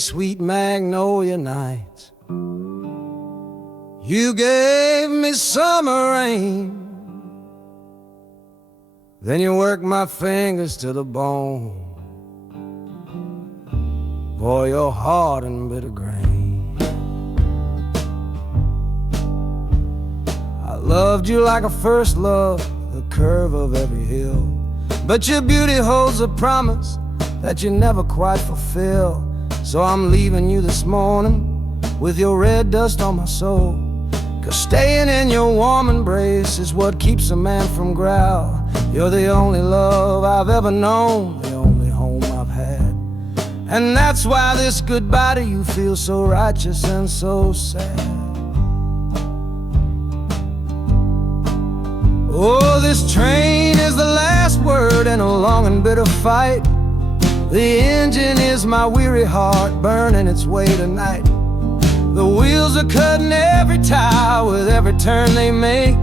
sweet magnolia nights. You gave me summer rain. Then you worked my fingers to the bone. Boy, you're hard and bitter grain. I loved you like a first love, the curve of every hill. But your beauty holds a promise that you never quite fulfill. So I'm leaving you this morning with your red dust on my soul. 'Cause staying in your warm embrace is what keeps a man from growl. You're the only love I've ever known, the only home I've had. And that's why this goodbye to you feels so righteous and so sad. Oh, this train is the last word in a long and bitter fight. The engine is my weary heart burning its way tonight. The wheels are cutting every tire with every turn they make,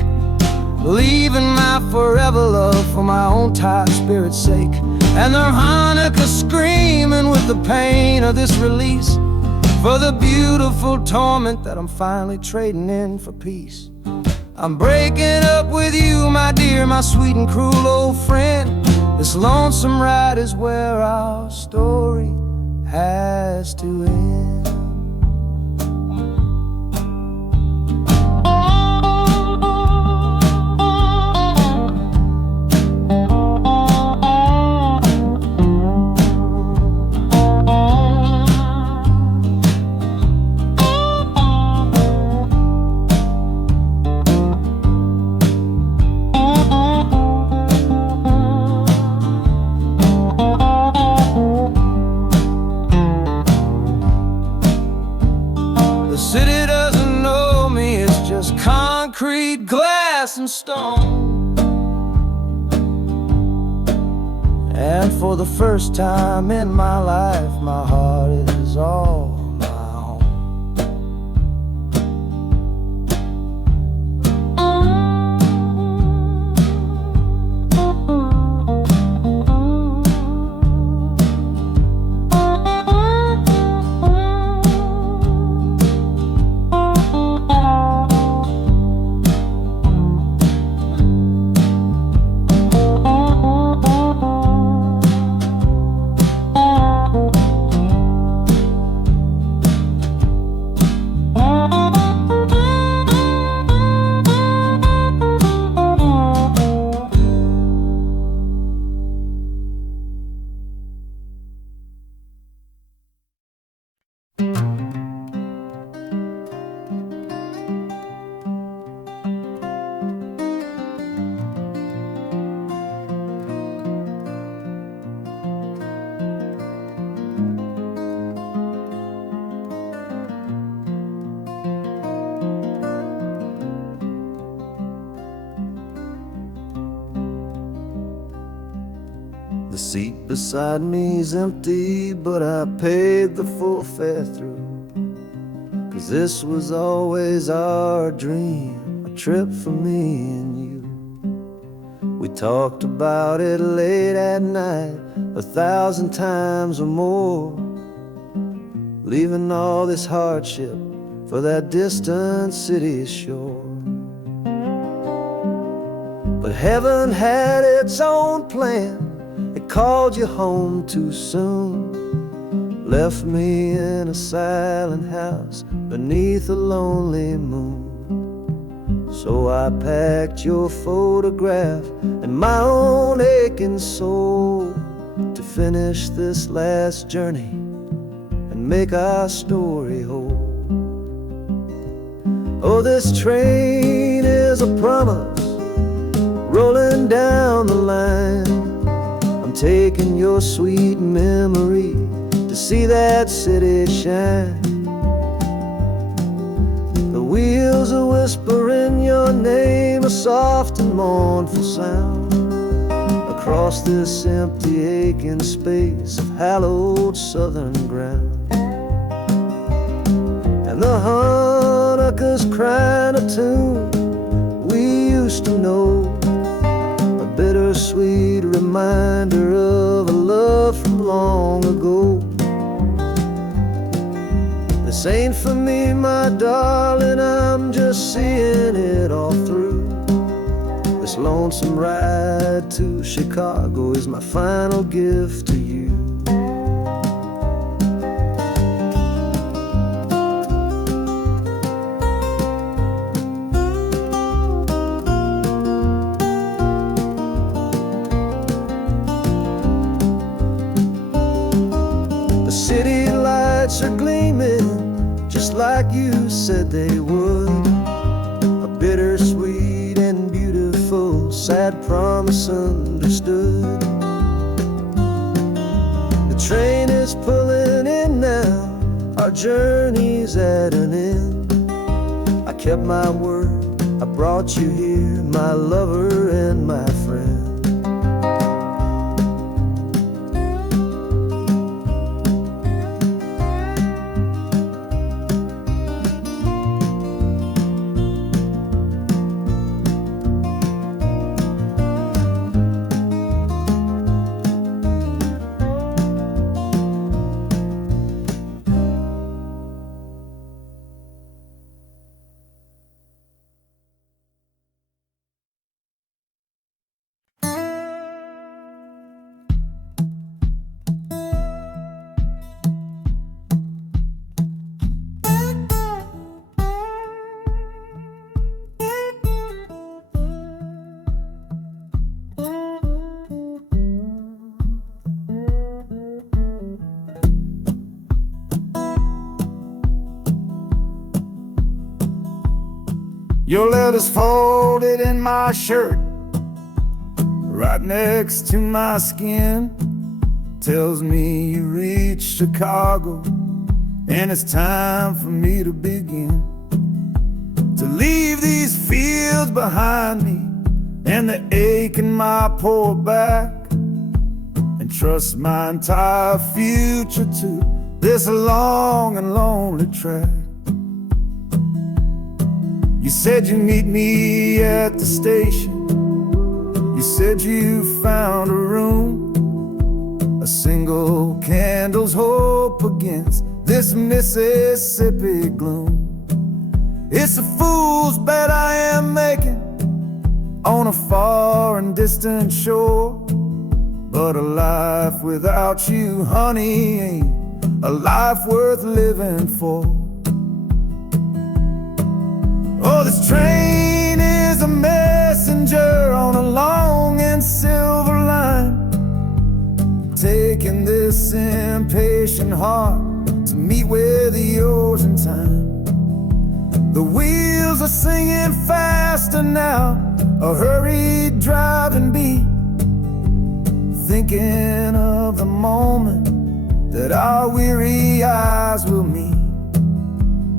leaving my forever love for my own tired spirit's sake. And the harmonica screaming with the pain of this release, for the beautiful torment that I'm finally trading in for peace. I'm breaking up with you, my dear, my sweet and cruel old friend. This lonesome ride is where our story has to end. The city doesn't know me, it's just concrete, glass, and stone. And for the first time in my life, my heart is all my own. The seat beside me's empty, but I paid the full fare through. 'Cause this was always our dream, a trip for me and you. We talked about it late at night, 1,000 times or more, leaving all this hardship for that distant city's shore. But heaven had its own plan. It called you home too soon, left me in a silent house beneath a lonely moon. So I packed your photograph and my own aching soul to finish this last journey and make our story whole. Oh, this train is a promise rolling down the line. Taking your sweet memory to see that city shine. The wheels are whispering your name, a soft and mournful sound, across this empty aching space of hallowed southern ground. And the harmonica's crying a tune we used to know, a bittersweet reminder of a love from long ago. ain't for me, my darling, I'm just seeing it all through. This lonesome ride to Chicago is my final gift to you. The city lights are gleaming just like you said they would. A bittersweet and beautiful sad promise understood. The train is pulling in now, our journey's at an end. I kept my word, I brought you here, my lover and my friend. Your letter's folded in my shirt, right next to my skin. Tells me you reached Chicago, and it's time for me to begin. To leave these fields behind me, and the ache in my poor back, and trust my entire future to this long and lonely track. You said you'd meet me at the station. You said you found a room, a single candle's hope against this Mississippi gloom. It's a fool's bet I am making on a far and distant shore, but a life without you, honey, ain't a life worth living for. Oh, this train is a messenger on a long and silver line, taking this impatient heart to meet with yours in time. The wheels are singing faster now, a hurried driving beat, thinking of the moment that our weary eyes will meet.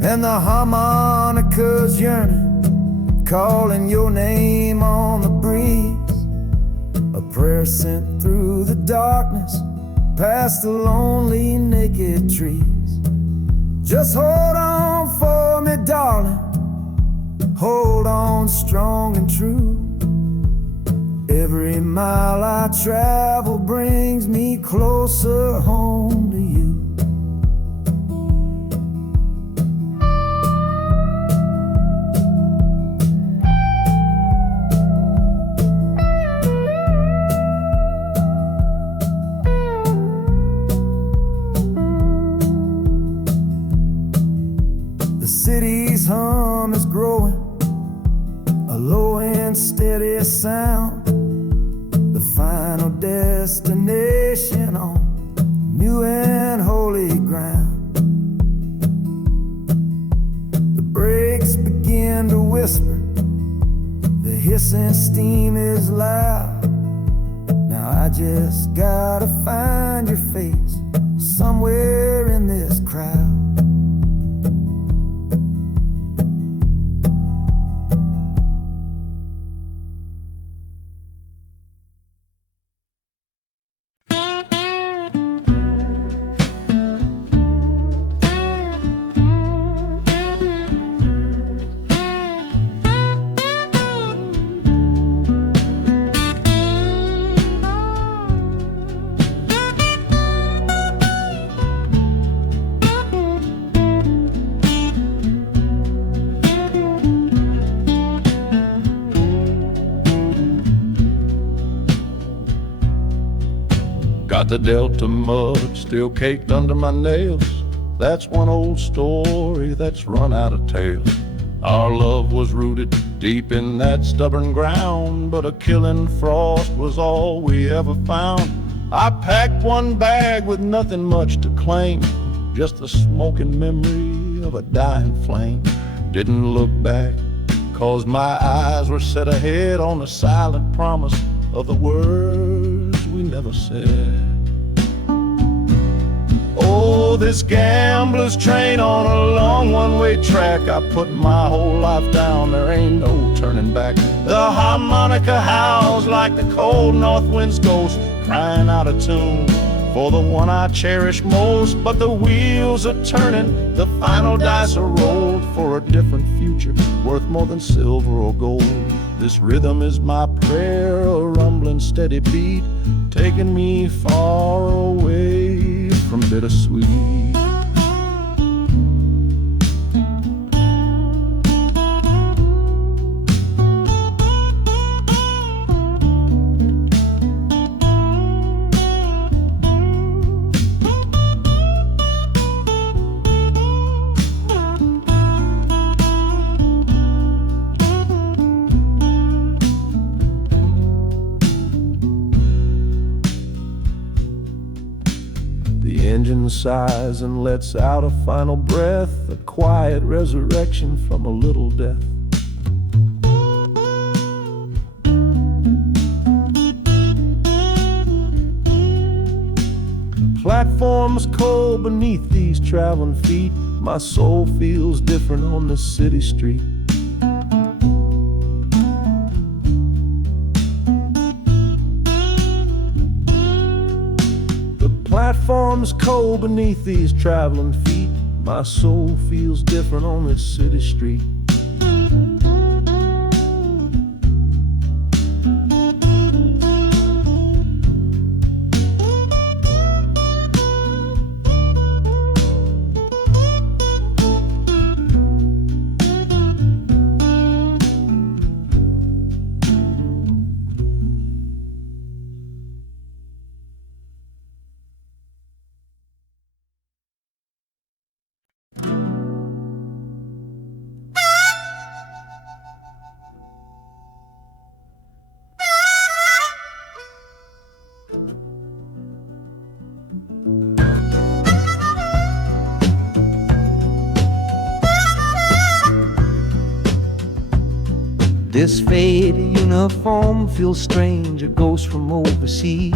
And the harmonica's yearning, calling your name on the breeze. A prayer sent through the darkness, past the lonely naked trees. Just hold on for me, darling, hold on strong and true. Every mile I travel brings me closer home to you. City's hum is growing, a low and steady sound. The final destination on new and holy ground. The brakes begin to whisper, the hissing steam is loud. Now I just gotta find your face somewhere in this crowd. Got the Delta mud still caked under my nails. That's one old story that's run out of tales. Our love was rooted deep in that stubborn ground, but a killing frost was all we ever found. I packed one bag with nothing much to claim, just the smoking memory of a dying flame. Didn't look back, 'cause my eyes were set ahead on the silent promise of the words we never said. Oh, this gambler's train on a long one-way track. I put my whole life down, there ain't no turning back. The harmonica howls like the cold north wind's ghost, crying out a tune for the one I cherish most. But the wheels are turning, the final dice are rolled for a different future, worth more than silver or gold. This rhythm is my prayer, a rumbling steady beat, taking me far away from bittersweet. The engine sighs and lets out a final breath, a quiet resurrection from a little death. The platform's cold beneath these traveling feet. My soul feels different on this city street. Platform's cold beneath these traveling feet. My soul feels different on this city street. This faded uniform feels strange, a ghost from overseas.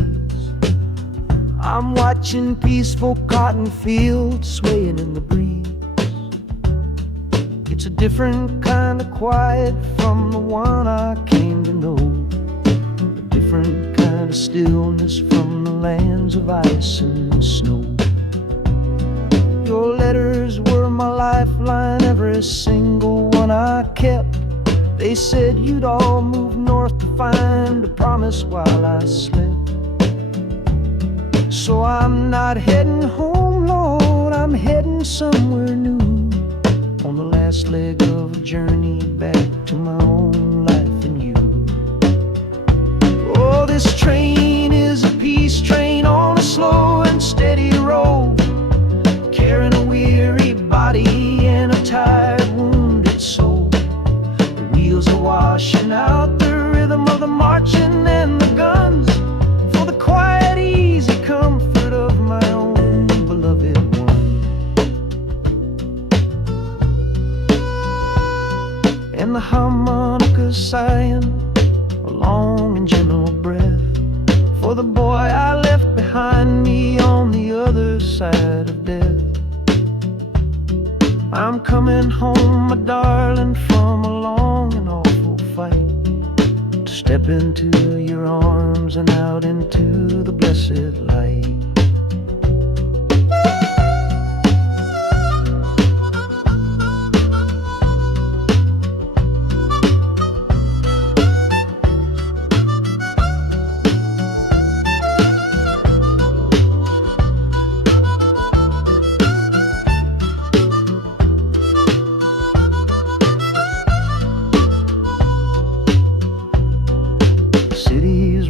I'm watching peaceful cotton fields swaying in the breeze. It's a different kind of quiet from the one I came to know, a different kind of stillness from the lands of ice and snow. Your letters were my lifeline, every single one I kept. They said you'd all move north to find a promise while I slept. So I'm not heading home, Lord, I'm heading somewhere new, on the last leg of a journey back to my own life and you. Oh, this train is a peace train on a slow and steady road, carrying a weary body and a tired, wounded soul. Wheels are washing out the rhythm of the marching and the guns, for the quiet, easy comfort of my own beloved one. And the harmonica sighing a long and gentle breath for the boy I left behind me on the other side of death. I'm coming home, my darling, from a long and awful fight, to step into your arms and out into the blessed light.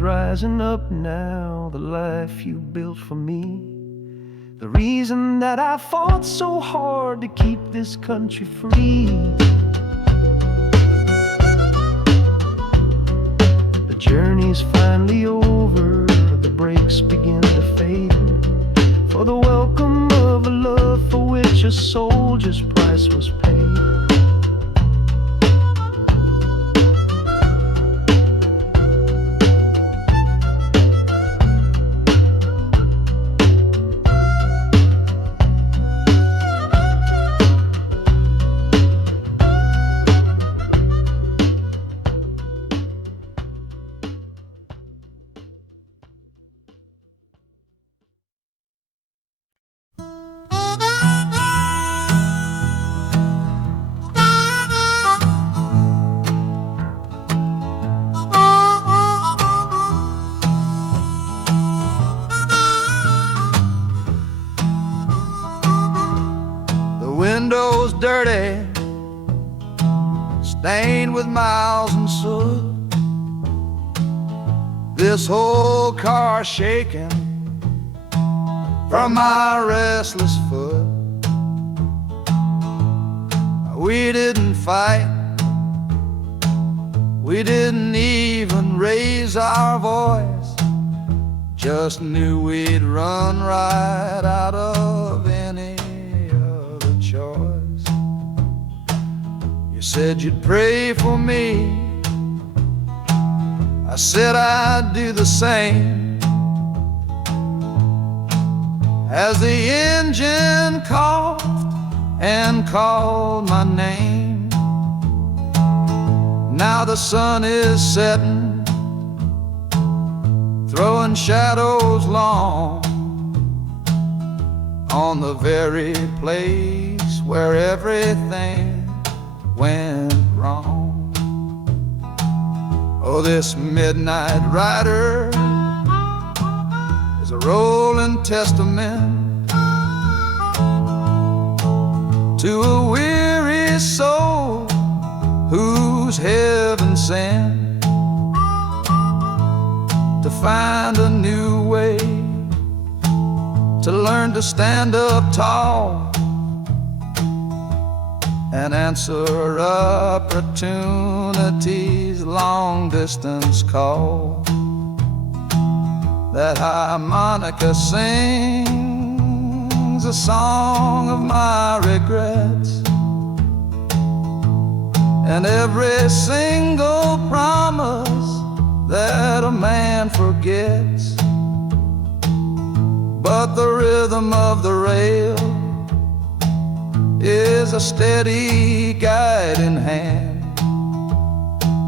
Rising up now, the life you built for me. The reason that I fought so hard to keep this country free. The journey's finally over, the brakes begin to fade, for the welcome of a love for which a soldier's price was paid. Windows dirty, stained with miles and soot. This whole car shaking from my restless foot. We didn't fight, we didn't even raise our voice, just knew we'd run right out of any choice. You said you'd pray for me, I said I'd do the same. As the engine coughed and called my name, now the sun is setting, throwing shadows long on the very place where everything went wrong. Oh, this midnight rider is a rolling testament to a weary soul whose heaven sent to find a new way, to learn to stand up tall and answer opportunity's long-distance call. That harmonica sings a song of my regrets, and every single promise that a man forgets. But the rhythm of the rail is a steady guiding hand,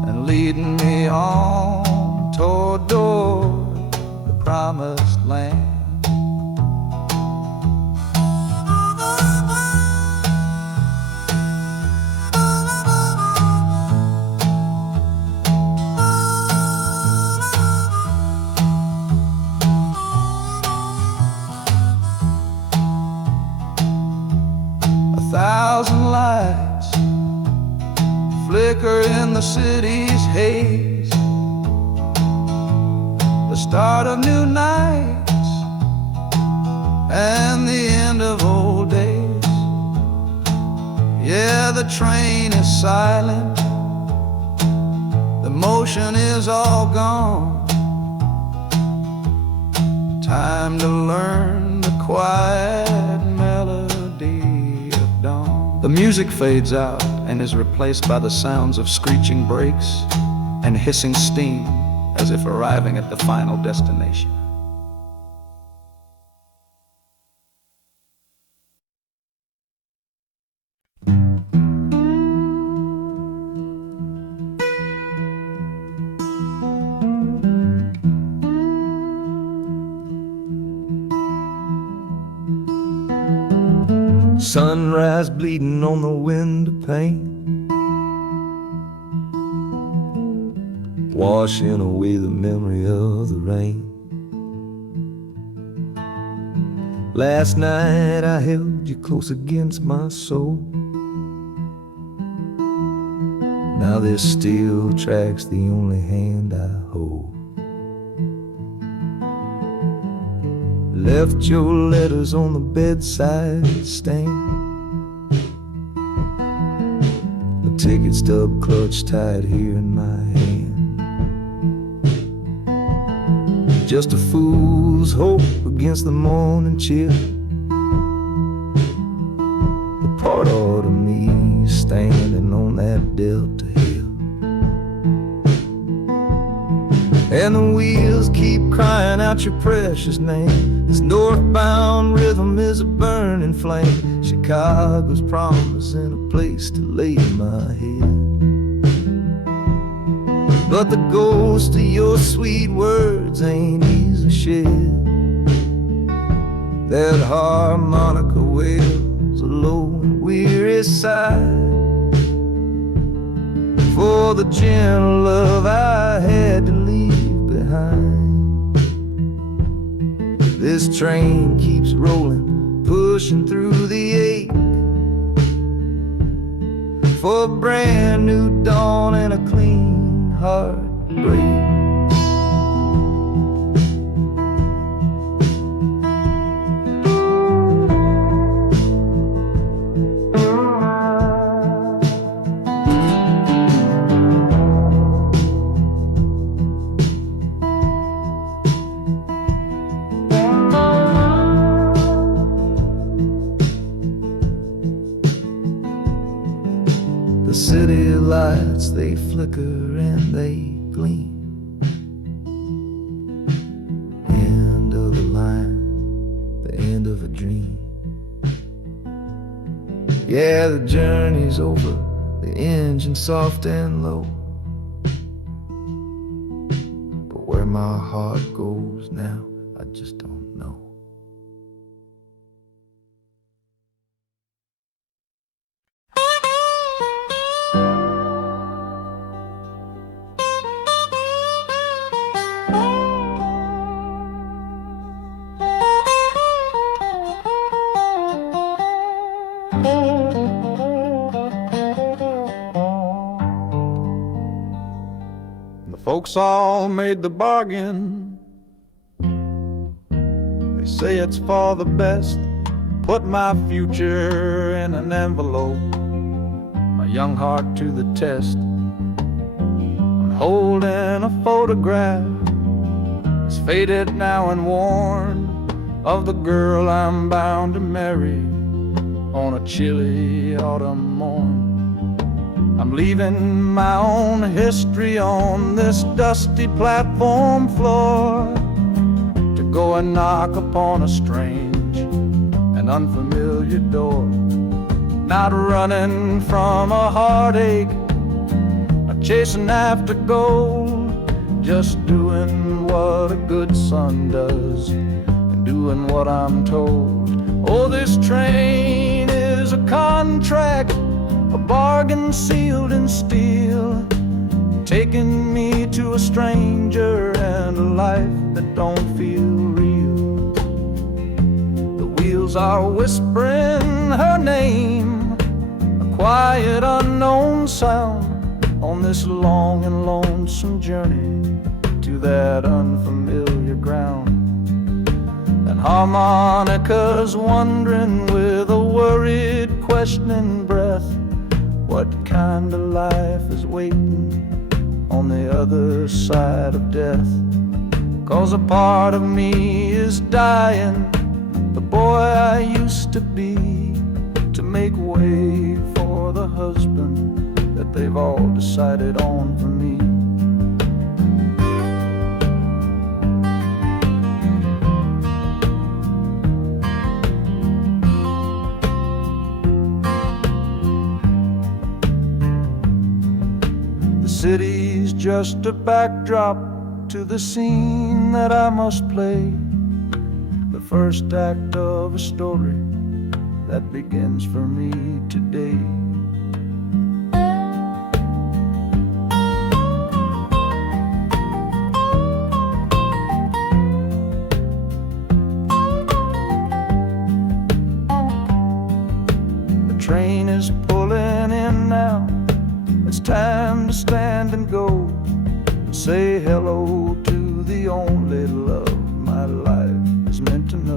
and leading me on toward the promised land. Thousand lights flicker in the city's haze, the start of new nights and the end of old days. Yeah, the train is silent, the motion is all gone. Time to learn the quiet melody of dawn. The music fades out and is replaced by the sounds of screeching brakes and hissing steam, as if arriving at the final destination. Sunrise bleeding on the window pane, washing away the memory of the rain. Last night I held you close against my soul. Now this steel track's the only hand I hold. left your letters on the bedside stand. The ticket stub clutched tight here in my hand. Just a fool's hope against the morning chill. The part of me standing on that Delta hill. And the wheels keep crying out your precious name. This northbound rhythm is a burning flame. Chicago's promising a place to lay my head. But the ghost of your sweet words ain't easy shed. That harmonica wails a low and weary sigh for the gentle love I had to leave behind. This train keeps rolling, pushing through the ache, for a brand new dawn and a clean heartbreak. The city lights, they flicker and they gleam. End of the line, the end of a dream. Yeah, the journey's over, the engine soft and low. But where my heart goes now, I just don't know. The folks all made the bargain. They say it's for the best. Put my future in an envelope, my young heart to the test. I'm holding a photograph, it's faded now and worn, of the girl I'm bound to marry on a chilly autumn morn. I'm leaving my own history on this dusty platform floor to go and knock upon a strange and unfamiliar door. Not running from a heartache, not chasing after gold, just doing what a good son does and doing what I'm told. Oh, this train is a contract, a bargain sealed in steel, taking me to a stranger and a life that don't feel real. The wheels are whispering her name, a quiet unknown sound, on this long and lonesome journey to that unfamiliar ground. And harmonica's wondering with a worried, questioning breath, what kind of life is waiting on the other side of death? 'Cause a part of me is dying, the boy I used to be, to make way for the husband that they've all decided on for me. The city's just a backdrop to the scene that I must play, the first act of a story that begins for me today. The train is pulling in now, it's time to stand and go, say hello to the only love my life is meant to know.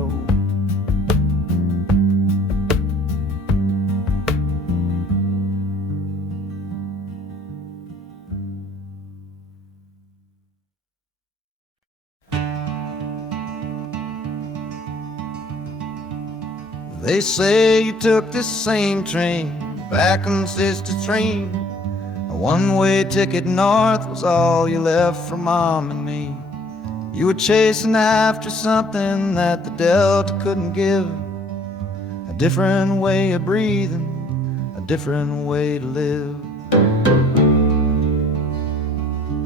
They say you took this same train back on Sister Train. A one-way ticket north was all you left for Mom and me. You were chasing after something that the Delta couldn't give. A different way of breathing, a different way to live.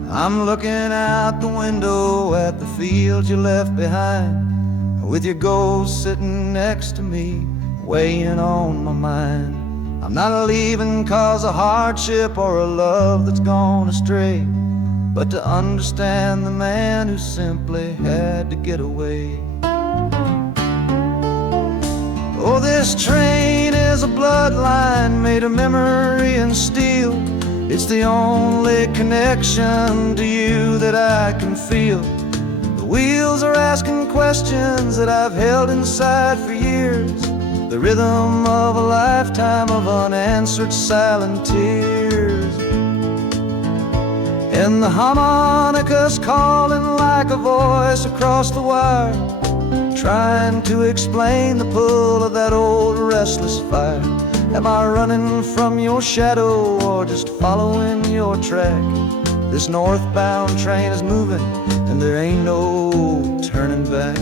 I'm looking out the window at the fields you left behind, with your ghost sitting next to me, weighing on my mind. I'm not leaving cause of hardship or a love that's gone astray, but to understand the man who simply had to get away. Oh, this train is a bloodline made of memory and steel. It's the only connection to you that I can feel. The wheels are asking questions that I've held inside for years, the rhythm of a lifetime of unanswered silent tears. And the harmonica's calling like a voice across the wire, trying to explain the pull of that old restless fire. Am I running from your shadow or just following your track? This northbound train is moving and there ain't no turning back.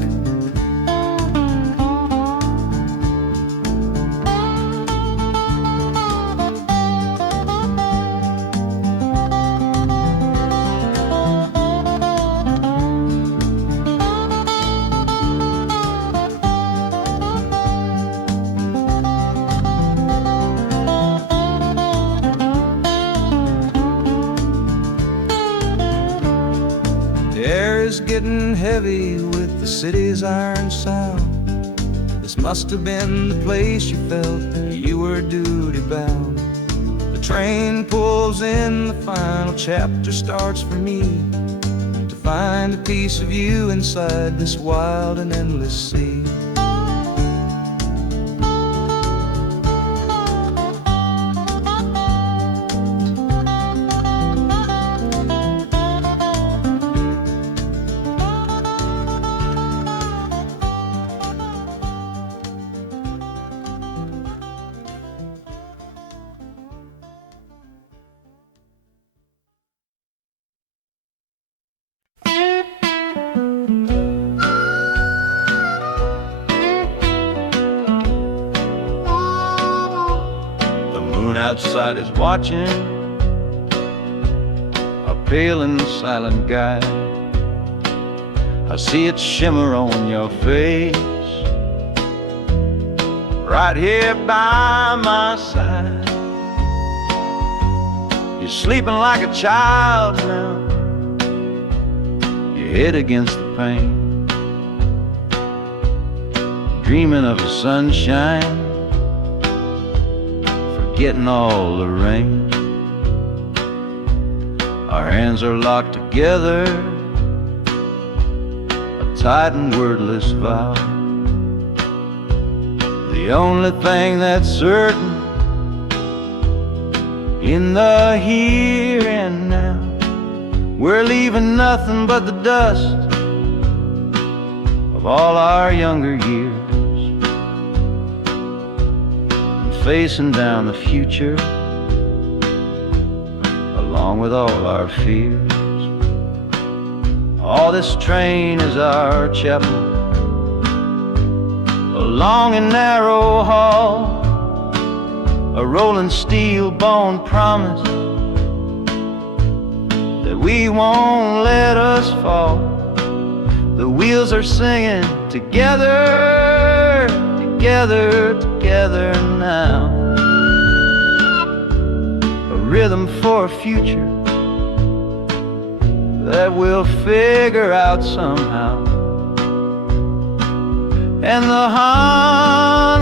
Getting heavy with the city's iron sound. This must have been the place you felt you were duty bound. The train pulls in, the final chapter starts for me, to find a piece of you inside this wild and endless sea. Outside is watching, a pale and silent guy. I see it shimmer on your face, right here by my side. You're sleeping like a child now, your head against the pane, dreaming of the sunshine, getting all the rain. Our hands are locked together, a tight and wordless vow. The only thing that's certain in the here and now, we're leaving nothing but the dust of all our younger years, facing down the future along with all our fears. Oh, this train is our chapel, a long and narrow hall, a rolling steel bone promise that we won't let us fall. The wheels are singing together, together, together now. A rhythm for a future that we'll figure out somehow. And the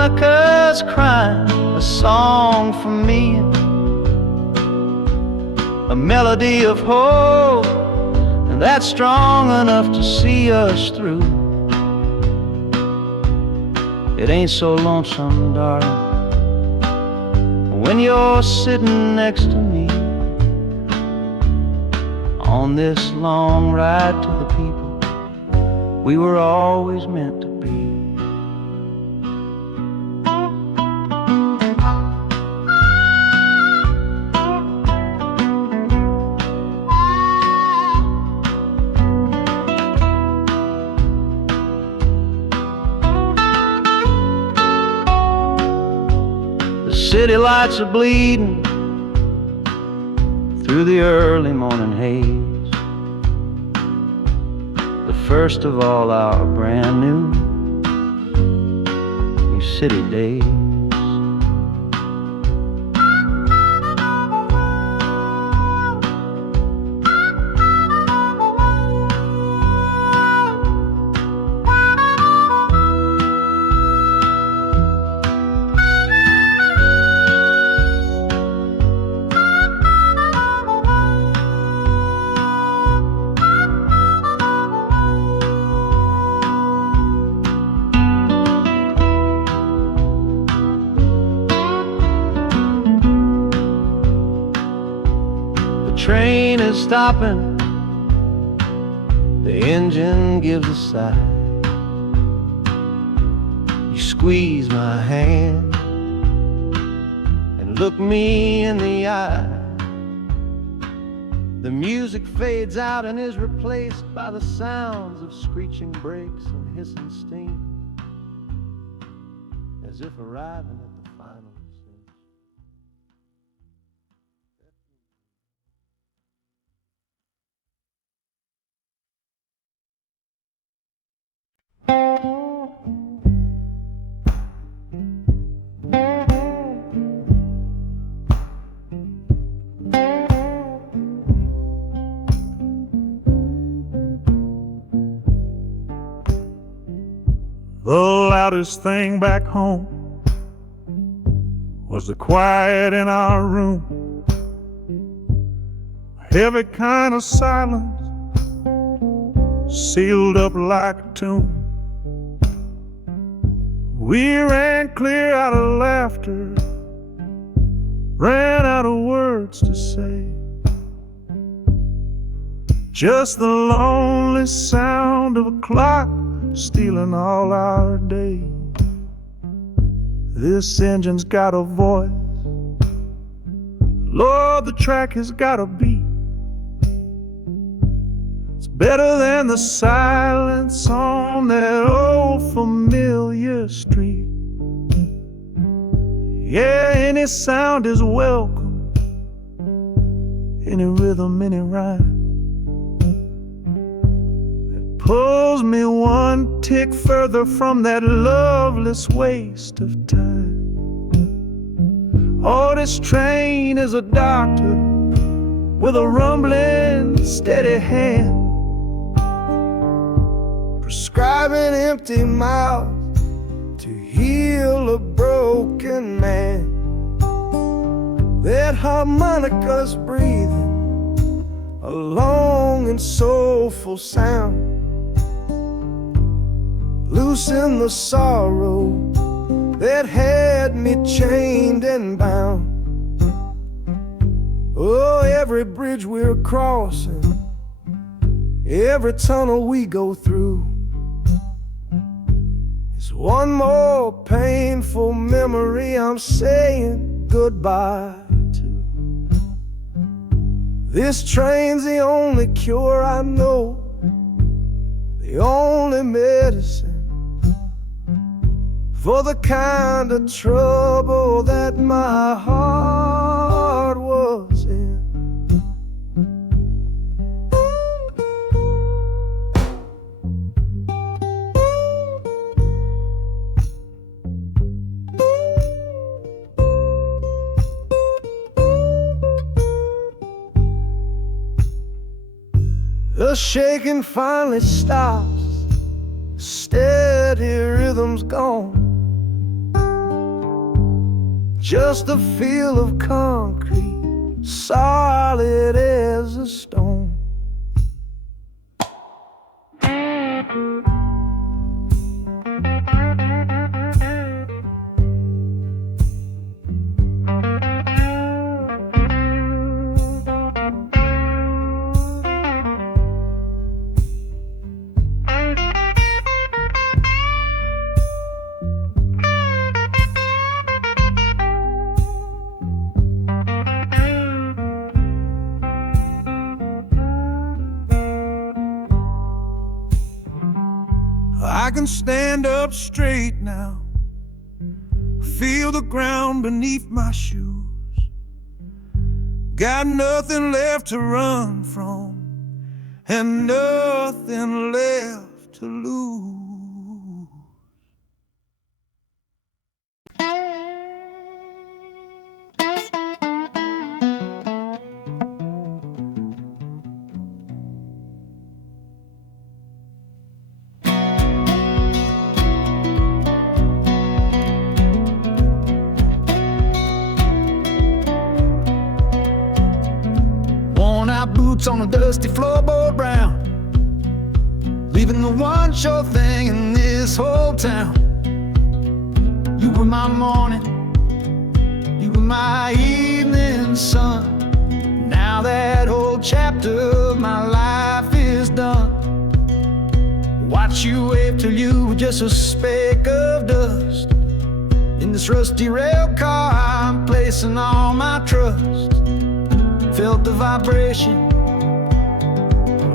Hanukkah's crying a song for me, a melody of hope, and that's strong enough to see us through. It ain't so lonesome, darling, when you're sitting next to me on this long ride to the people we were always meant to be. city lights are bleeding through the early morning haze, the first of all our brand new city days. Train is stopping, the engine gives a sigh. You squeeze my hand and look me in the eye. The music fades out and is replaced by the sounds of screeching brakes and hissing steam, as if arriving at the final. The loudest thing back home was the quiet in our room, a heavy kind of silence sealed up like a tomb. We ran clear out of laughter, ran out of words to say, just the lonely sound of a clock stealing all our day. This engine's got a voice, Lord, the track has got a beat. It's better than the silence on that old familiar street. Yeah, any sound is welcome, any rhythm, any rhyme pulls me one tick further from that loveless waste of time. Oh, this train is a doctor with a rumbling, steady hand, prescribing empty mouths to heal a broken man. That harmonica's breathing a long and soulful sound, loosen the sorrow that had me chained and bound. Oh, every bridge we're crossing, every tunnel we go through is one more painful memory I'm saying goodbye to. This train's the only cure I know, the only medicine for the kind of trouble that my heart was in. The shaking finally stops, steady rhythm's gone, just a feel of concrete, solid as a stone. I can stand up straight now, feel the ground beneath my shoes. Got nothing left to run from, and nothing left to lose. Boots on a dusty floorboard brown, leaving the one sure thing in this whole town. You were my morning, you were my evening sun. Now that whole chapter of my life is done. Watch you wave till you were just a speck of dust. In this rusty rail car I'm placing all my trust. Felt the vibration,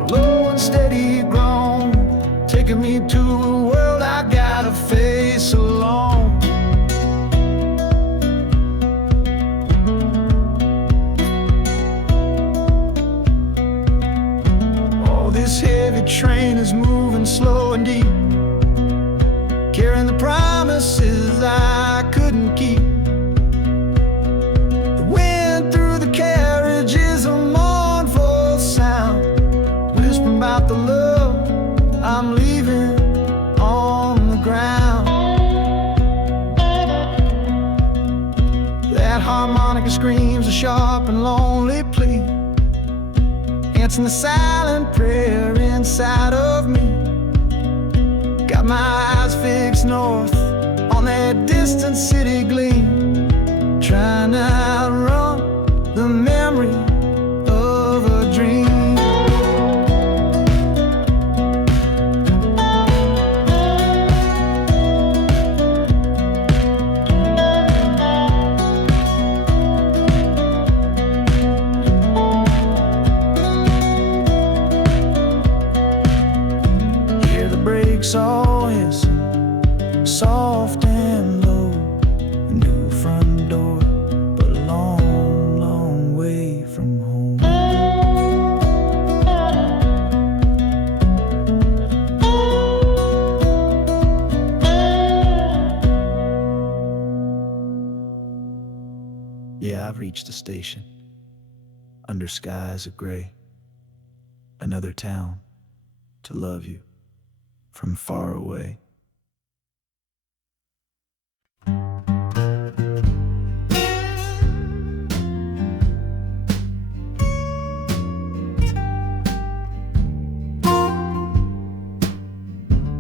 low and steady grown, taking me to a world I gotta face alone. Oh, this heavy train is moving slow and deep, carrying the promises I couldn't keep. The wind through the carriage is a mournful sound, whispering about the love I'm leaving on the ground. That harmonica screams a sharp and lonely plea, answering the silent prayer inside of me. Got my eyes fixed north on that distant city gleam, trying to outrun the memory of a dream. Hear the brakes all hissing, soft and low. A new front door, but a long, long way from home. Yeah, I've reached the station, under skies of gray. Another town to love you from far away.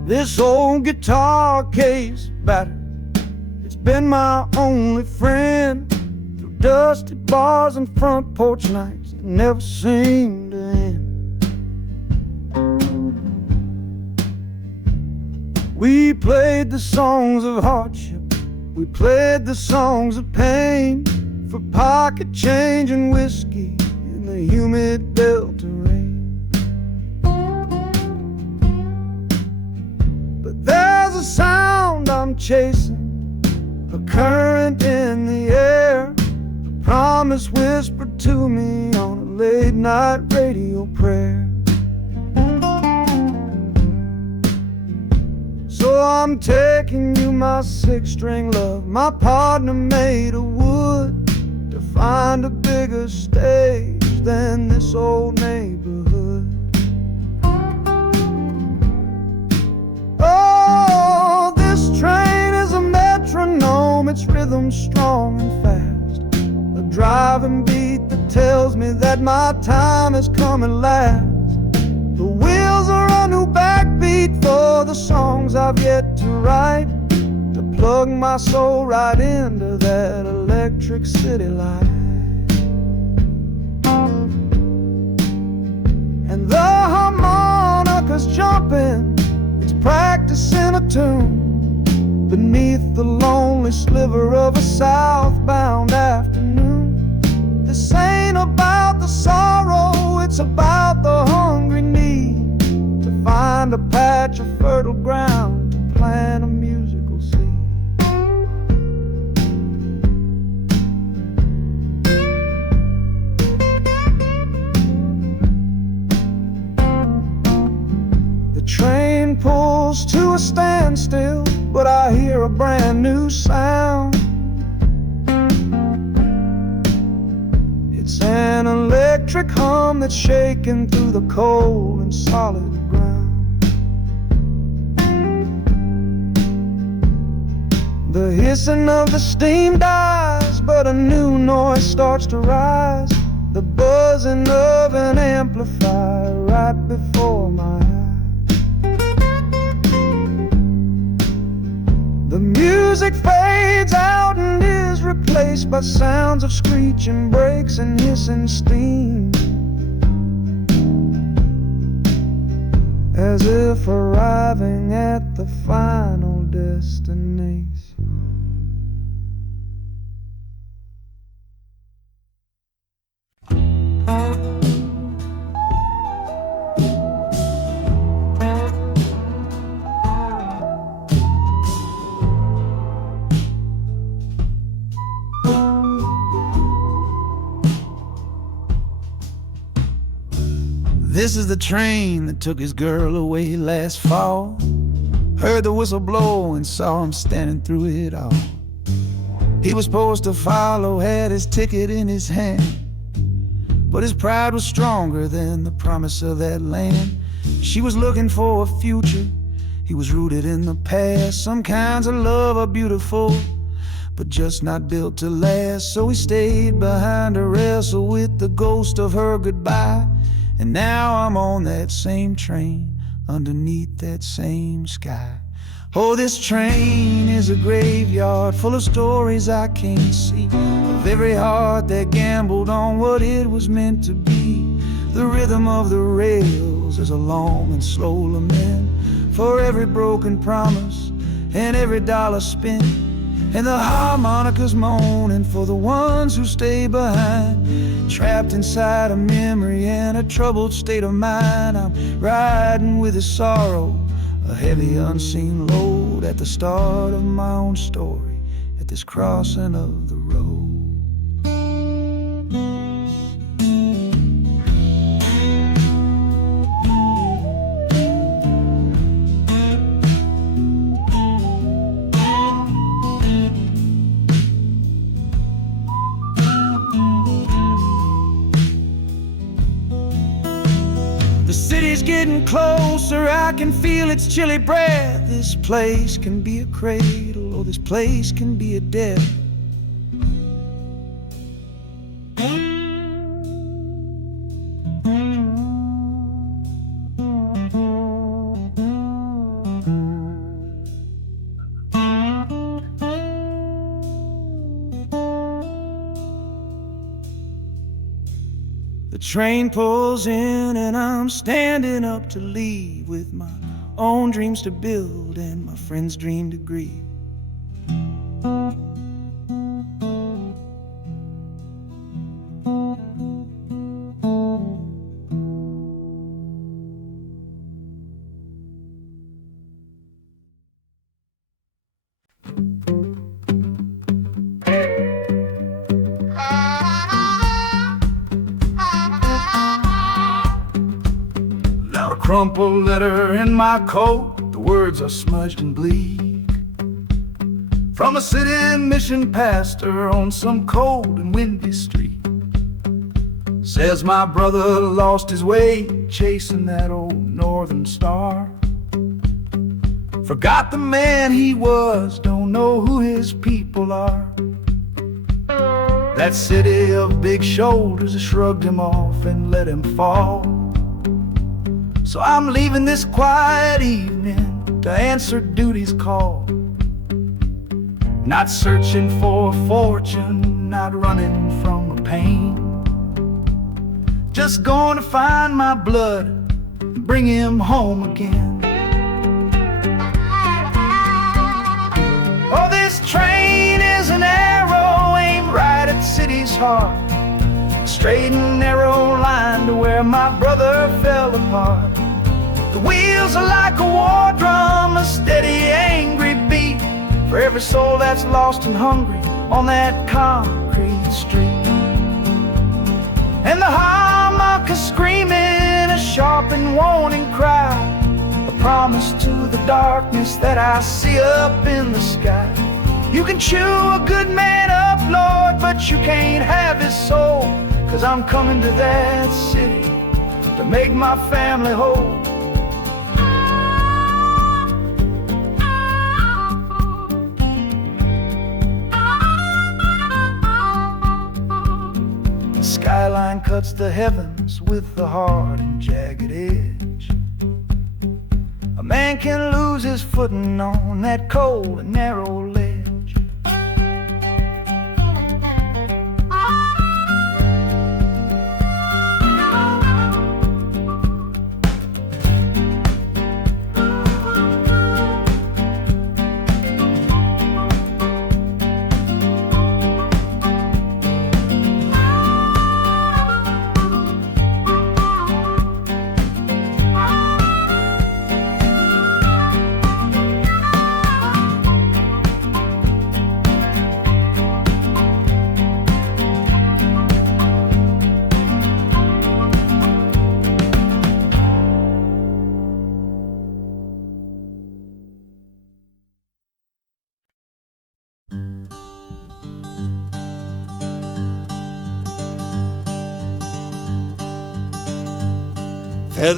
This old guitar case battered, it's been my only friend through dusty bars and front porch nights that never seem to end. We played the songs of hardship, we played the songs of pain, for pocket change and whiskey in the humid Delta rain. But there's a sound I'm chasing, a current in the air, a promise whispered to me on a late night radio prayer. So I'm taking you, my six-string love, my partner made of wood, to find a bigger stage than this old neighborhood. Oh, this train is a metronome, its rhythm strong and fast, a driving beat that tells me that my time has come at last. The wheels are a new backbeat for the songs I've yet to write, to plug my soul right into that electric city light. And the harmonica's jumping, it's practicing a tune beneath the lonely sliver of a southbound afternoon. This ain't about the sorrow, it's about the hungry need to find a patch of fertile ground to plant a musical seed. a standstill, but I hear a brand new sound. It's an electric hum that's shaking through the cold and solid ground. The hissing of the steam dies, but a new noise starts to rise. The buzzing of an amplifier right before my eyes. The music fades out and is replaced by sounds of screeching brakes and hissing steam, as if arriving at the final destination. This is the train that took his girl away last fall. Heard the whistle blow and saw him standing through it all. He was supposed to follow, had his ticket in his hand, but his pride was stronger than the promise of that land. She was looking for a future, he was rooted in the past. Some kinds of love are beautiful, but just not built to last. So he stayed behind to wrestle with the ghost of her goodbye. And now I'm on that same train, underneath that same sky. Oh, this train is a graveyard full of stories I can't see, of every heart that gambled on what it was meant to be. The rhythm of the rails is a long and slow lament for every broken promise and every dollar spent. And the harmonica's moaning for the ones who stay behind, trapped inside a memory and a troubled state of mind. I'm riding with his sorrow, a heavy unseen load, at the start of my own story, at this crossing of the road. The city's getting closer, I can feel its chilly breath. This place can be a cradle, or this place can be a death. The train pulls in and I'm standing up to leave, with my own dreams to build and my friends' dream to grieve. Crumpled letter in my coat, the words are smudged and bleak, from a city mission pastor on some cold and windy street. Says my brother lost his way chasing that old northern star, forgot the man he was, don't know who his people are. That city of big shoulders shrugged him off and let him fall. So I'm leaving this quiet evening to answer duty's call. Not searching for a fortune, not running from a pain, just going to find my blood and bring him home again. Oh, this train is an arrow aimed right at the city's heart, a straight and narrow line to where my brother fell apart. The wheels are like a war drum, a steady, angry beat for every soul that's lost and hungry on that concrete street. And the harmonica screaming a sharp and warning cry, a promise to the darkness that I see up in the sky. You can chew a good man up, Lord, but you can't have his soul. 'Cause I'm coming to that city to make my family whole. The skyline cuts the heavens with the hard and jagged edge. A man can lose his footing on that cold and narrow ledge.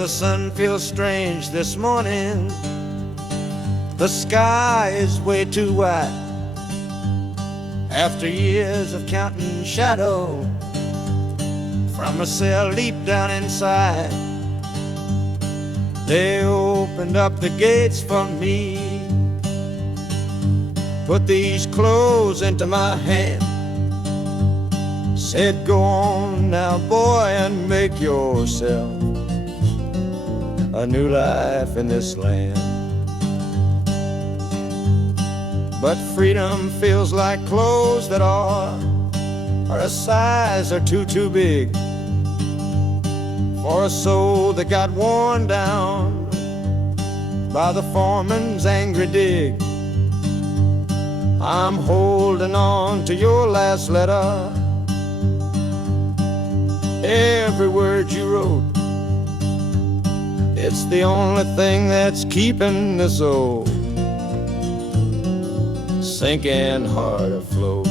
The sun feels strange this morning. The sky is way too wide. After years of counting shadow from a cell deep down inside, they opened up the gates for me, put these clothes into my hand, said, "Go on now, boy, and make yourself a new life in this land." But freedom feels like clothes that are a size or two big for a soul that got worn down by the foreman's angry dig. I'm holding on to your last letter, every word you wrote. It's the only thing that's keeping this old sinking heart afloat.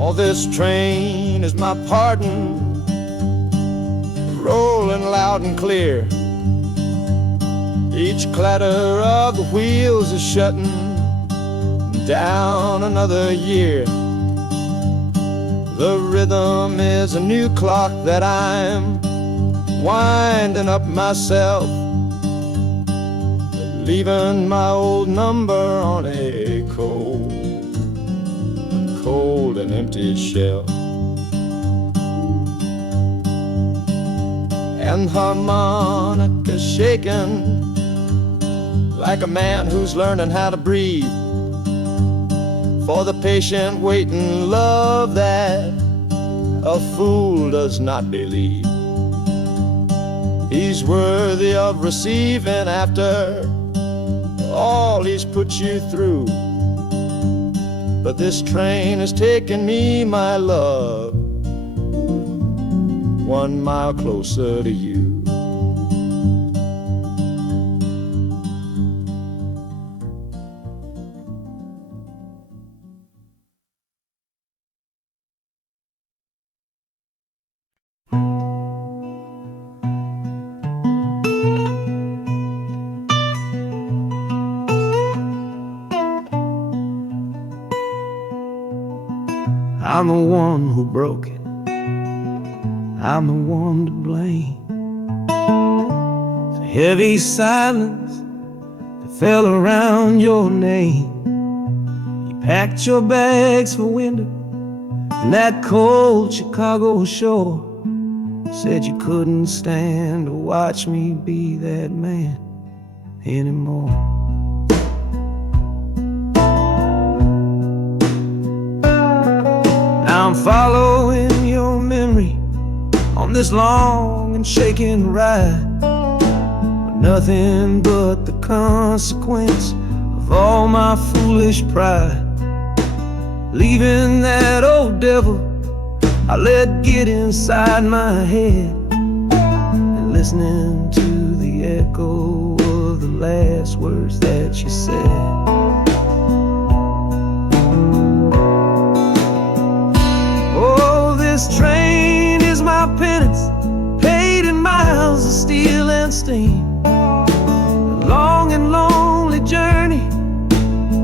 Oh, this train is my pardon, rolling loud and clear. Each clatter of the wheels is shutting down another year. The rhythm is a new clock that I'm winding up myself, leaving my old number on a cold and empty shelf. And harmonica shaking like a man who's learning how to breathe, for the patient waiting love that a fool does not believe. He's worthy of receiving after all he's put you through. But this train has taken me, my love, 1 mile closer to you. I'm the one who broke it, I'm the one to blame. The heavy silence that fell around your name. You packed your bags for winter in that cold Chicago shore. Said you couldn't stand to watch me be that man anymore. I'm following your memory on this long and shaking ride, but nothing but the consequence of all my foolish pride. Leaving that old devil I let get inside my head, listening to the echo of the last words that you said. Oh, this train is my penance, paid in miles of steel and steam. A long and lonely journey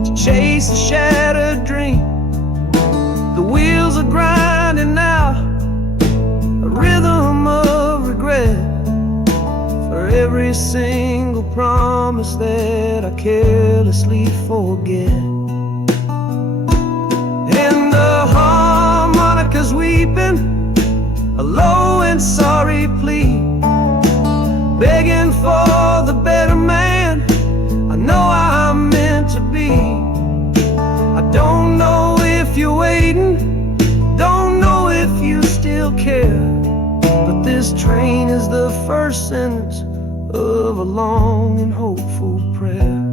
to chase a shattered dream. The wheels are grinding out a rhythm of regret for every single promise that I carelessly forget. And the harmonica's weeping a low and sorry plea, begging for the better man I know I'm meant to be. I don't know if you're waiting, don't know if you still care, but this train is the first sentence of a long and hopeful prayer.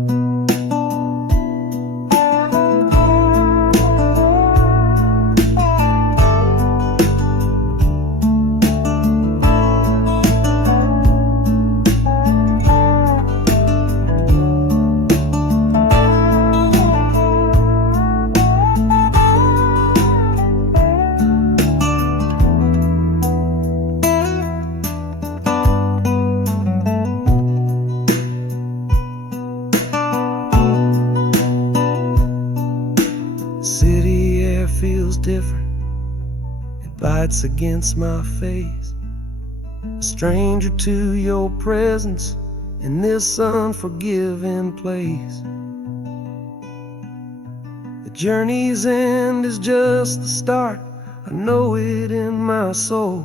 City air feels different, it bites against my face. A stranger to your presence in this unforgiving place. The journey's end is just the start, I know it in my soul.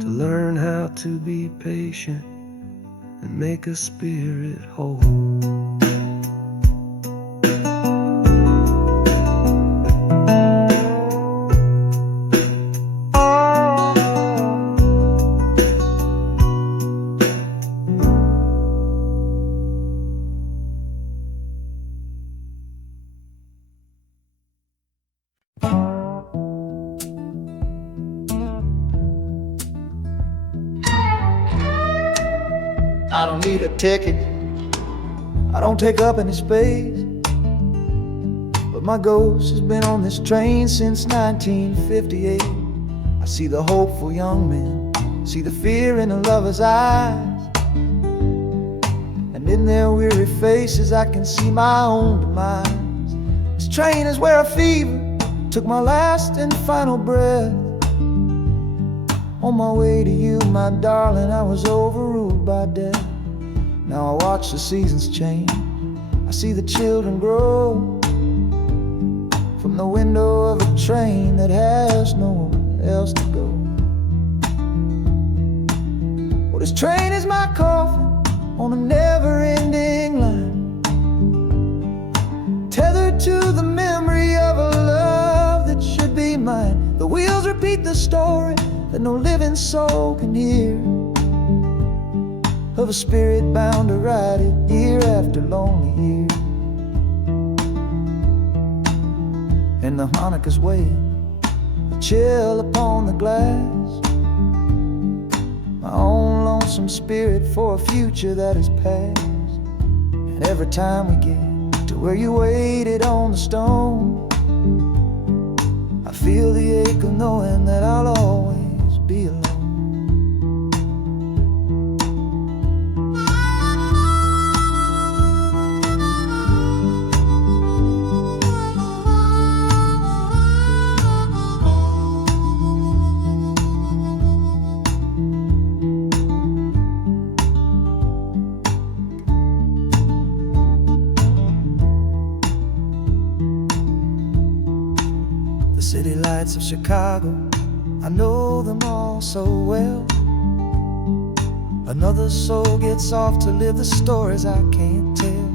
To learn how to be patient and make a spirit whole. I don't need a ticket, I don't take up any space, but my ghost has been on this train since 1958. I see the hopeful young men, see the fear in the lovers' eyes, and in their weary faces I can see my own demise. This train is where a fever took my last and final breath. On my way to you, my darling, I was overruled by death. Now I watch the seasons change, I see the children grow from the window of a train that has nowhere else to go. Well, this train is my coffin on a never-ending line, tethered to the memory of a love that should be mine. The wheels repeat the story that no living soul can hear, of a spirit bound to ride it year after lonely year. And the harmonica's weighing a chill upon the glass, my own lonesome spirit for a future that is past. And every time we get to where you waited on the stone, I feel the ache of knowing that I'll always be alone. The city lights of Chicago, I know them all so well. Another soul gets off to live the stories I can't tell.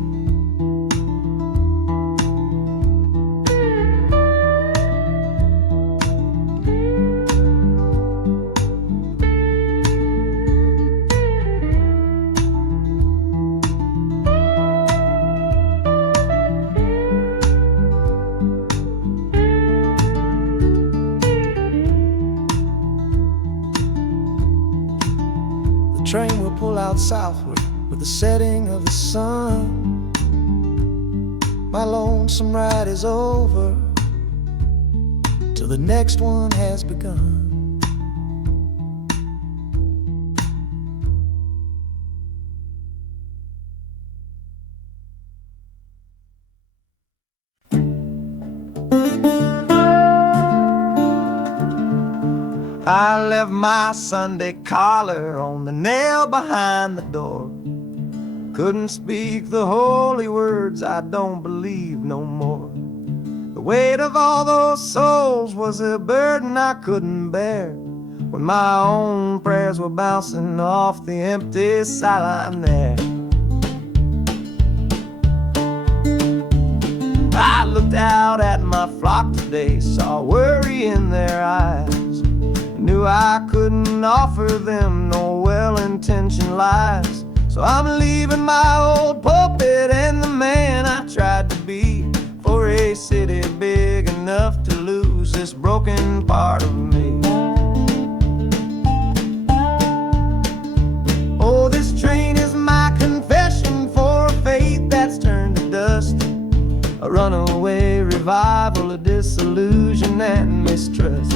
train will pull out southward with the setting of the sun. My lonesome ride is over till the next one has begun. I left my Sunday collar on the nail behind the door. Couldn't speak the holy words, I don't believe no more. The weight of all those souls was a burden I couldn't bear, when my own prayers were bouncing off the empty sideline there. I looked out at my flock today, saw worry in their eyes. Knew I couldn't offer them no well-intentioned lies. So I'm leaving my old pulpit and the man I tried to be, for a city big enough to lose this broken part of me. Oh, this train is my confession for a faith that's turned to dust, a runaway revival of disillusion and mistrust.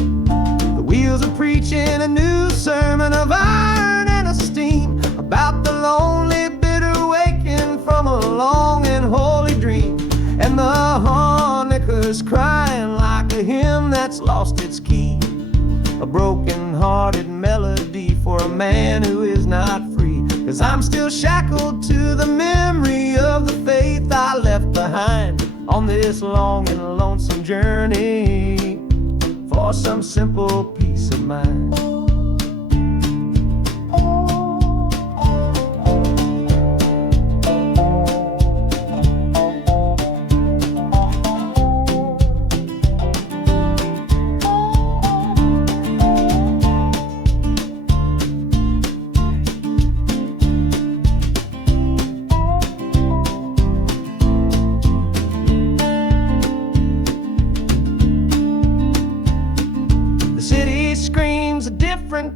The wheels are preaching a new sermon of iron and of steam, about the lonely, bitter waking from a long and holy dream. And the harmonicas crying like a hymn that's lost its key, a broken-hearted melody for a man who is not free. 'Cause I'm still shackled to the memory of the faith I left behind on this long and lonesome journey for some simple peace of mind.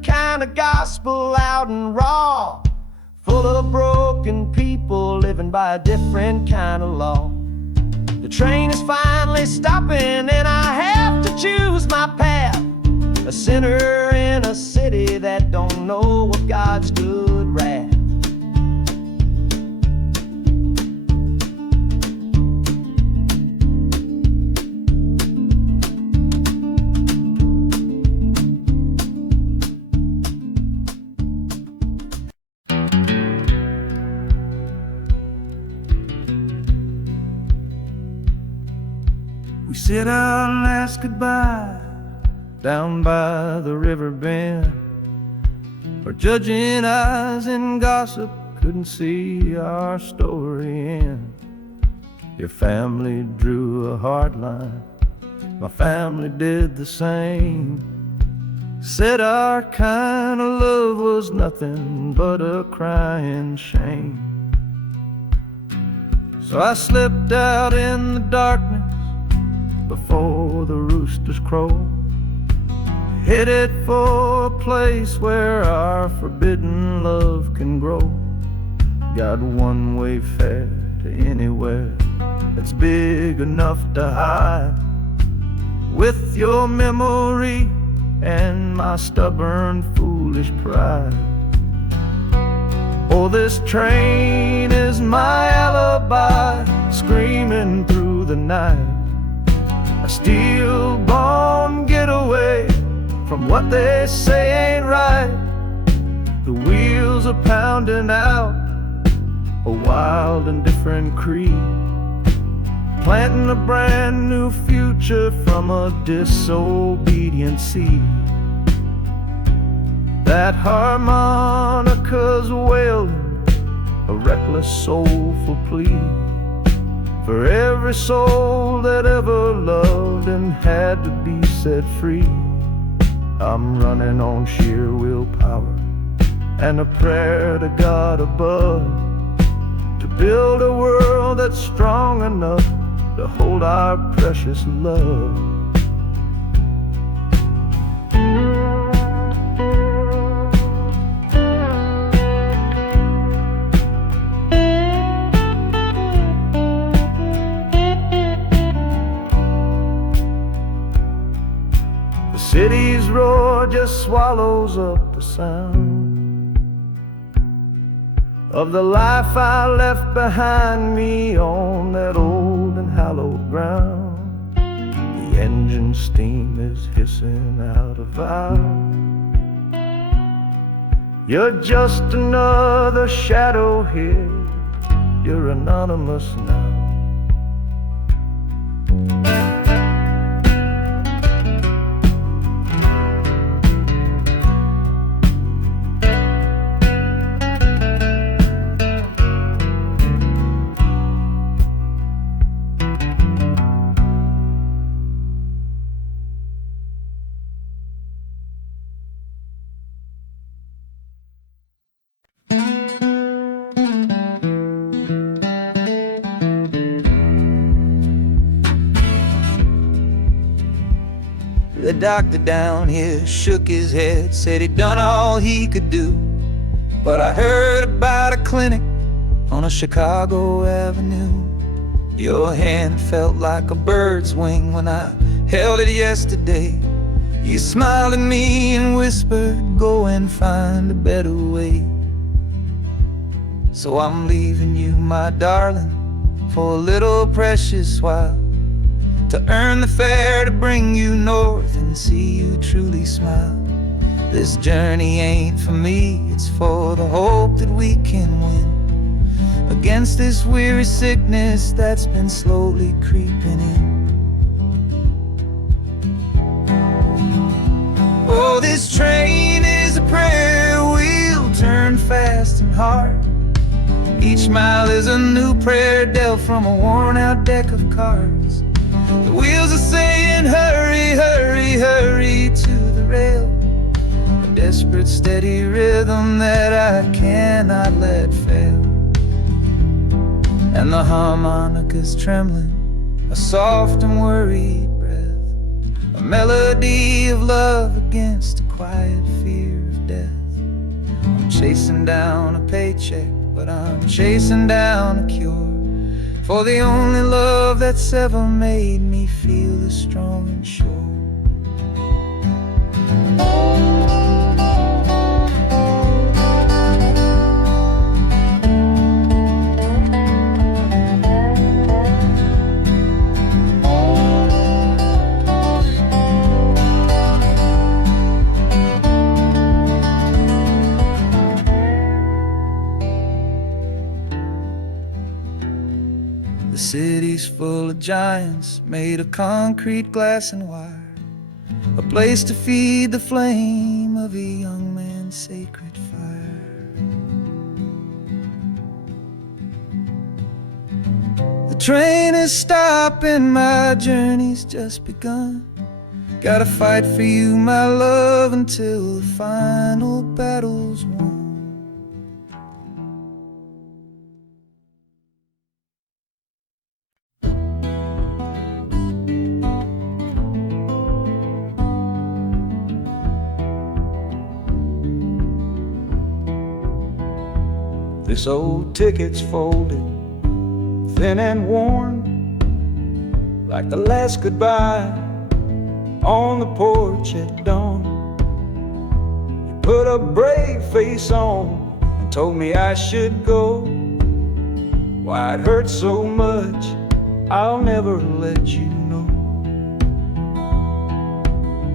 Kind of gospel, loud and raw, full of broken people living by a different kind of law. The train is finally stopping and I have to choose my path, a sinner in a city that don't know what God's good wrath. We sit out and ask goodbye down by the river bend, where judging eyes and gossip couldn't see our story end. Your family drew a hard line, my family did the same. Said our kind of love was nothing but a crying shame. So I slipped out in the darkness before the roosters crow, headed for a place where our forbidden love can grow. Got one-way fare to anywhere that's big enough to hide, with your memory and my stubborn, foolish pride. Oh, this train is my alibi, screaming through the night, a steel-born getaway from what they say ain't right. The wheels are pounding out a wild and different creed, planting a brand new future from a disobedient seed. That harmonica's wailing a reckless, soulful plea for every soul that ever loved and had to be set free. I'm running on sheer willpower and a prayer to God above, to build a world that's strong enough to hold our precious love. The city's roar just swallows up the sound of the life I left behind me on that old and hallowed ground. The engine steam is hissing out of valve. You're just another shadow here. You're anonymous now. The doctor down here shook his head, said he'd done all he could do. But I heard about a clinic on a Chicago avenue. Your hand felt like a bird's wing when I held it yesterday. You smiled at me and whispered, go and find a better way. So I'm leaving you, my darling, for a little precious while, to earn the fare to bring you north and see you truly smile. This journey ain't for me, it's for the hope that we can win against this weary sickness that's been slowly creeping in. Oh, this train is a prayer wheel turned fast and hard. Each mile is a new prayer dealt from a worn-out deck of cards. The wheels are saying hurry, hurry, hurry to the rail, a desperate steady rhythm that I cannot let fail. And the harmonica's trembling, a soft and worried breath, a melody of love against a quiet fear of death. I'm chasing down a paycheck, but I'm chasing down a cure for the only love that's ever made me feel as strong and sure. The city's full of giants made of concrete, glass, and wire, a place to feed the flame of a young man's sacred fire. The train is stopping, my journey's just begun. Gotta fight for you, my love, until the final battle's won. This old ticket's folded, thin and worn, like the last goodbye on the porch at dawn. You put a brave face on and told me I should go. Why it hurts so much, I'll never let you know.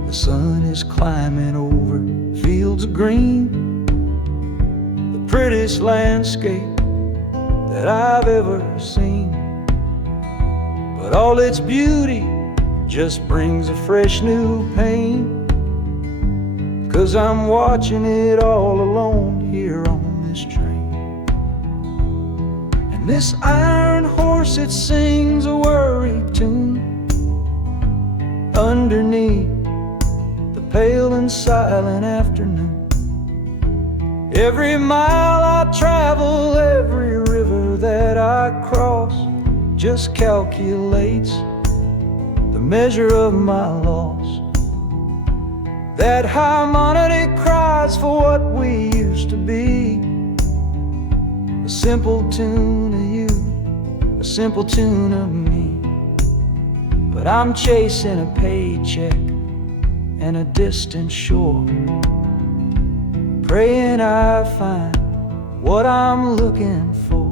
The sun is climbing over fields of green, prettiest landscape that I've ever seen. But all its beauty just brings a fresh new pain, 'cause I'm watching it all alone here on this train. And this iron horse, it sings a worry tune underneath the pale and silent afternoon. Every mile I travel, every river that I cross, just calculates the measure of my loss. That harmonic cries for what we used to be, a simple tune of you, a simple tune of me. But I'm chasing a paycheck, and a distant shore, praying I find what I'm looking for.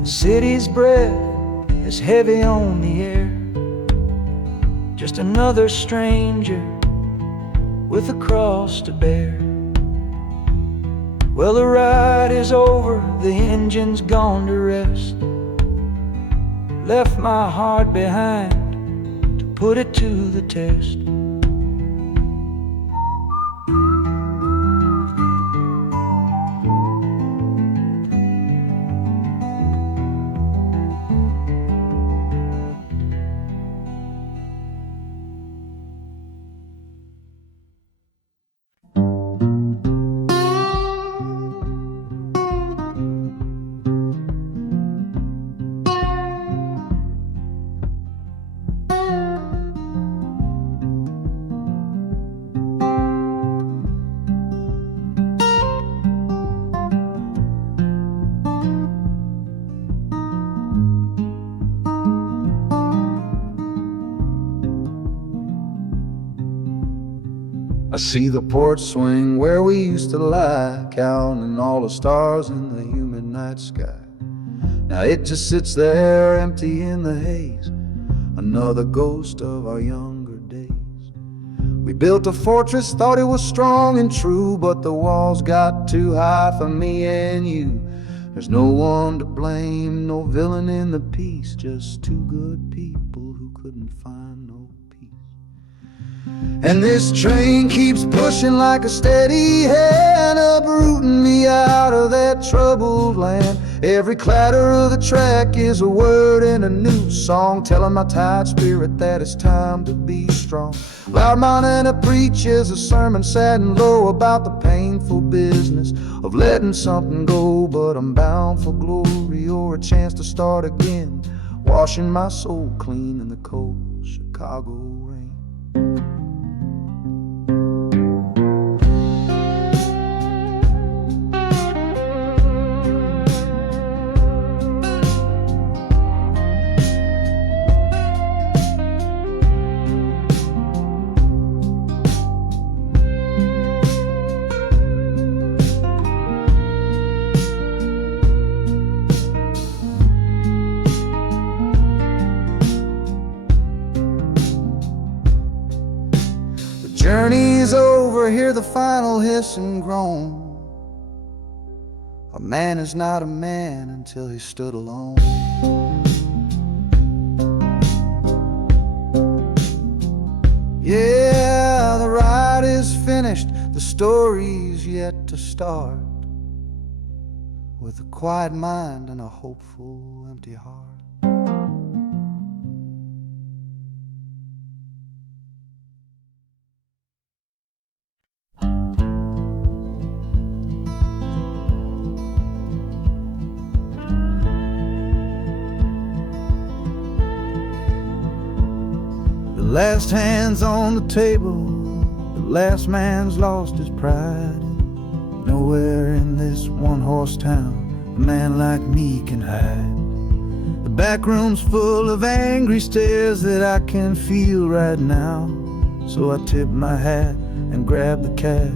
The city's breath is heavy on the air, just another stranger with a cross to bear. Well, the ride is over, the engine's gone to rest, left my heart behind to put it to the test. I see the porch swing where we used to lie, counting all the stars in the humid night sky. Now it just sits there empty in the haze, another ghost of our younger days. We built a fortress, thought it was strong and true, but the walls got too high for me and you. There's no one to blame, no villain in the piece, just two good people who couldn't find no peace. And this train keeps pushing like a steady hand, uprooting me out of that troubled land. Every clatter of the track is a word in a new song, telling my tired spirit that it's time to be strong. Loud Montana preaches a sermon sad and low about the painful business of letting something go, but I'm bound for glory or a chance to start again, washing my soul clean in the cold Chicago rain. Journey's over, hear the final hiss and groan. A man is not a man until he stood alone. Yeah, the ride is finished, the story's yet to start, with a quiet mind and a hopeful empty heart. The last hand's on the table, the last man's lost his pride. Nowhere in this one-horse town a man like me can hide. The back room's full of angry stares that I can feel right now. So I tipped my hat and grabbed the cash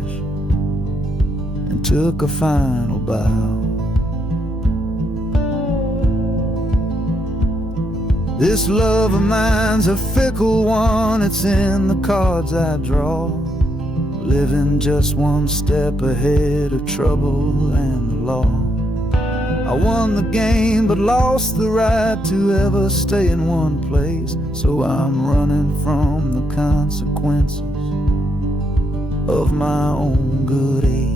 and took a final bow. This love of mine's a fickle one, it's in the cards I draw, living just one step ahead of trouble and the law. I won the game but lost the right to ever stay in one place, so I'm running from the consequences of my own good ace.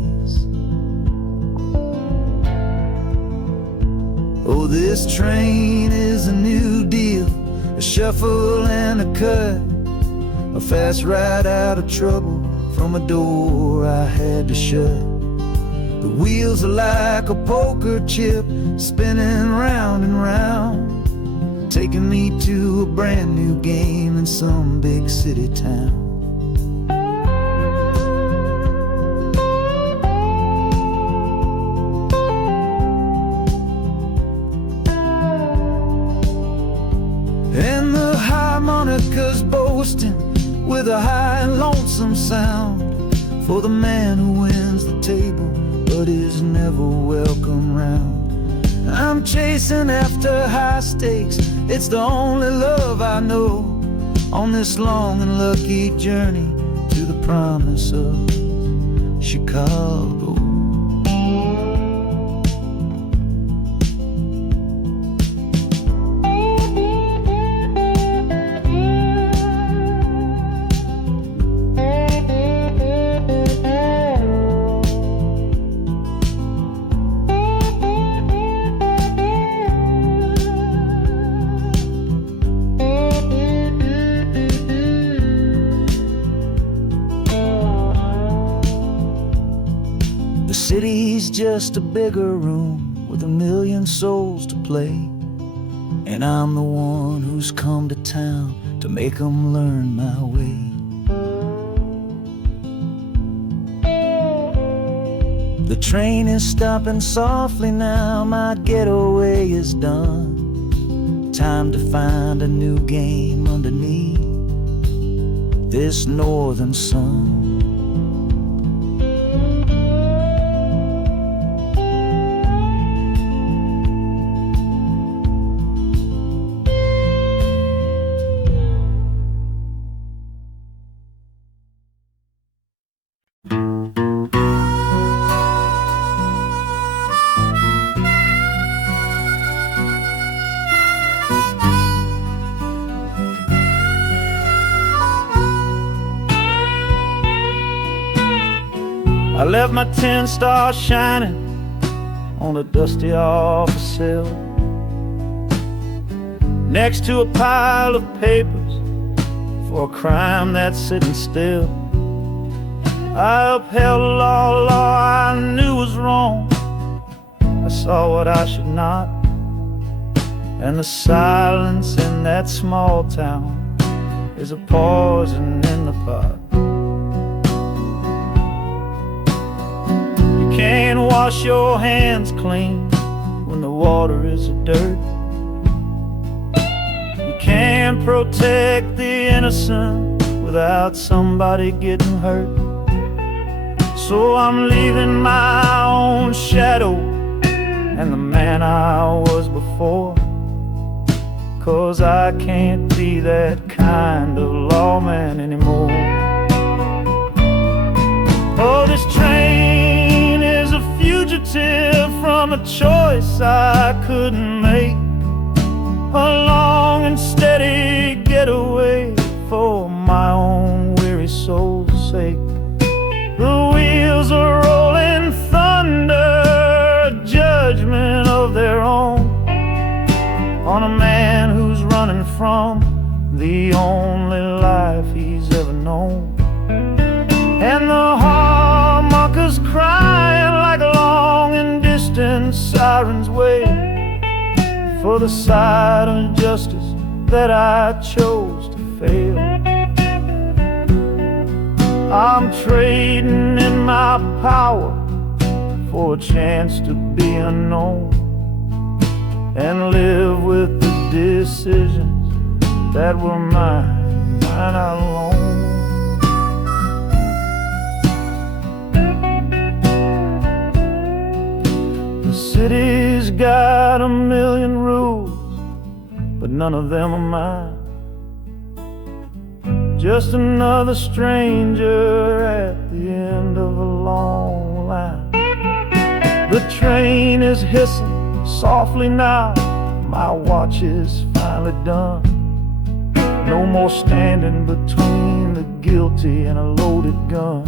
Oh, this train is a new deal, a shuffle and a cut, a fast ride out of trouble from a door I had to shut. The wheels are like a poker chip, spinning round and round, taking me to a brand new game in some big city town. sound for the man who wins the table but is never welcome round. I'm chasing after high stakes, it's the only love I know on this long and lucky journey to the promise of Chicago. The city's just a bigger room with a million souls to play, and I'm the one who's come to town to make them learn my way. The train is stopping softly now, my getaway is done. Time to find a new game underneath this northern sun. I left my 10 stars shining on a dusty office sill, next to a pile of papers for a crime that's sitting still. I upheld a law I knew was wrong. I saw what I should not, and the silence in that small town is a poison in the pot. You can't wash your hands clean when the water is dirt. You can't protect the innocent without somebody getting hurt. So I'm leaving my own shadow and the man I was before, 'cause I can't be that kind of lawman anymore. Oh, this train is a fugitive from a choice I couldn't make, a long and steady getaway for my own weary soul's sake. The wheels are rolling thunder, a judgment of their own, on a man who's running from the only life he's ever known. And the harmonika's crying like long and distant sirens wait for the side of justice that I chose to fail. I'm trading in my power for a chance to be unknown and live with the decisions that were mine alone. The city's got a million rules, but none of them are mine. Just another stranger at the end of a long line. The train is hissing softly now, my watch is finally done. No more standing between the guilty and a loaded gun.